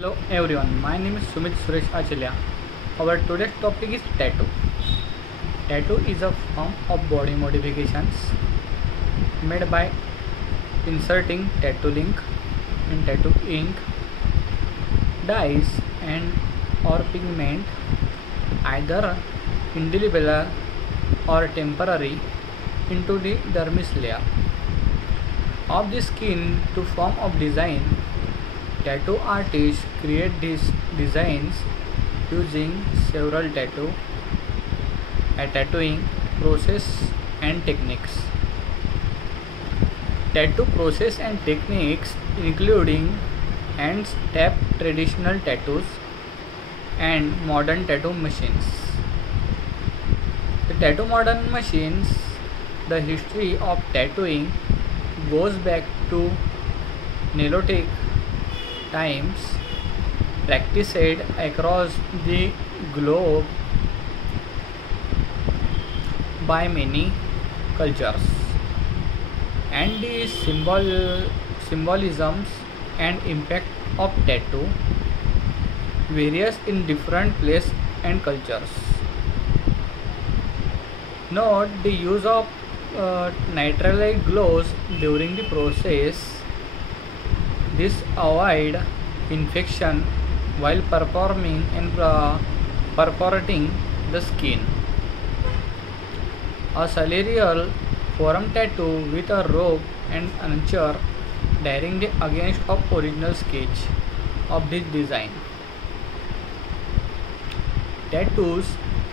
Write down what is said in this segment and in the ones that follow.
Hello everyone, my name is Sumit Suresh Achalya. Our today's topic is tattoo. Tattoo is a form of body modifications made by inserting tattoo ink in tattoo ink, dyes and or pigment, either indelible or temporary, into the dermis layer of the skin to form of design. Tattoo artists create these designs using several tattooing process and techniques. Tattoo process and techniques including hand step traditional tattoos and modern tattoo machines. The tattoo modern machines, the history of tattooing goes back to Neolithic times, practiced across the globe by many cultures, and the symbolisms and impact of tattoo varies in different places and cultures. Note the use of nitrile gloves during the process. This avoid infection while performing and perforating the skin. A salarial forearm tattoo with a rope and anchor directly against of original sketch of this design. Tattoos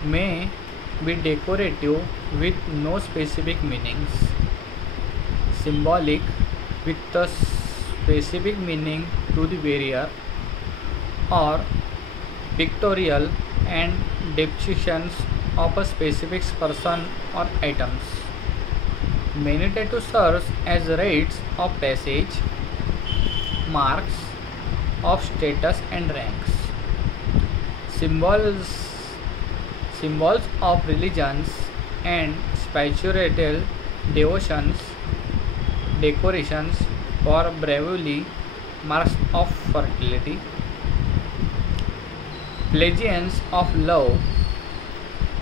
may be decorative with no specific meanings, symbolic with a specific meaning to the wearer, or pictorial and depictions of a specific person or items. Many tattoos serve as rites of passage, marks of status and ranks, symbols of religions and spiritual devotions, decorations for bravery, marks of fertility, pledges of love,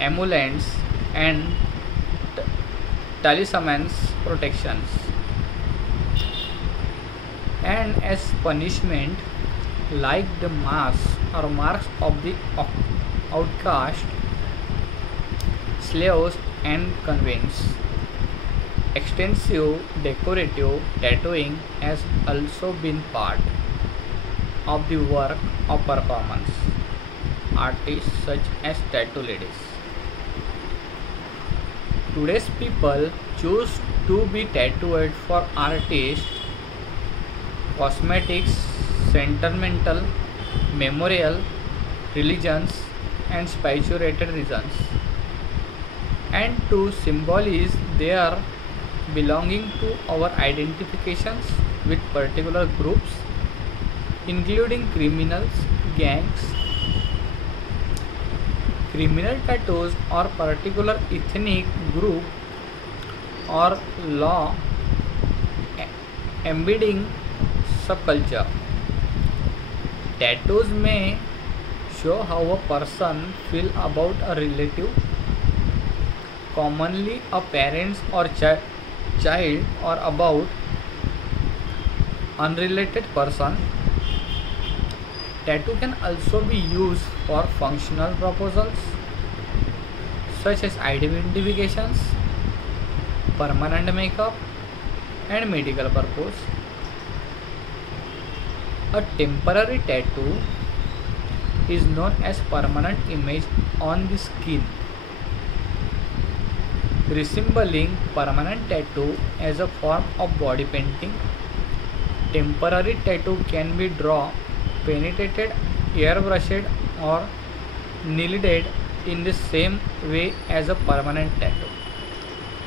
amulets and talismans protections, and as punishment like the mass or marks of the outcast, slaves and convicts. Extensive decorative tattooing has also been part of the work of performance artists such as tattoo ladies. Today's people choose to be tattooed for artists, cosmetics, sentimental, memorial, religions, and spiritual reasons, and to symbolize their belonging to our identifications with particular groups, including criminals, gangs, criminal tattoos, or particular ethnic group or law embedding subculture. Tattoos may show how a person feels about a relative, commonly a parent or child, or about unrelated person. Tattoo can also be used for functional purposes such as identifications, permanent makeup, and medical purpose. A temporary tattoo is known as permanent image on the skin, resembling permanent tattoo as a form of body painting. Temporary tattoo can be drawn, penetrated, airbrushed, or kneaded in the same way as a permanent tattoo,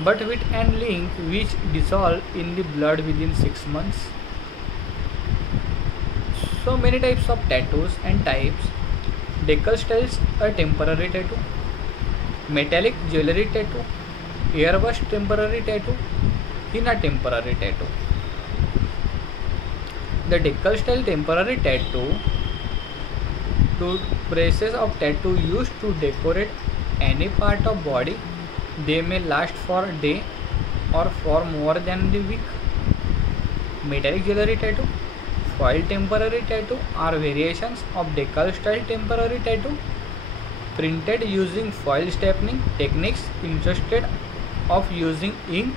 but with an ink which dissolves in the blood within 6 months. So many types of tattoos and types. Decal styles a temporary tattoo, metallic jewelry tattoo, airbrush temporary tattoo, henna temporary tattoo. The decal style temporary tattoo To traces of tattoo used to decorate any part of body. They may last for a day or for more than the week. Metallic jewelry tattoo. Foil temporary tattoo are variations of decal style temporary tattoo printed using foil stapling techniques instead of using ink.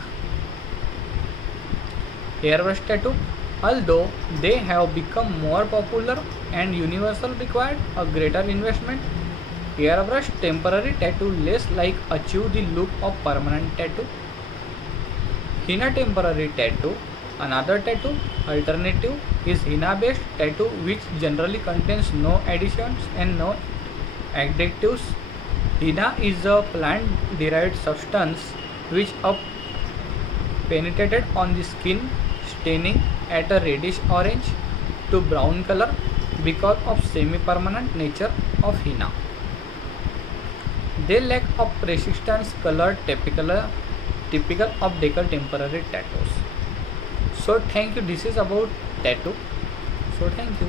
Airbrush tattoo. Although they have become more popular and universal, required a greater investment. Airbrush temporary tattoo less like achieve the look of permanent tattoo. Henna temporary tattoo. Another tattoo alternative is henna based tattoo, which generally contains no additions and no additives. Henna is a plant derived substance which is penetrated on the skin, staining at a reddish orange to brown color because of semi-permanent nature of henna. They lack of resistance color typical of decal temporary tattoos. So thank you. This is about tattoo. So thank you.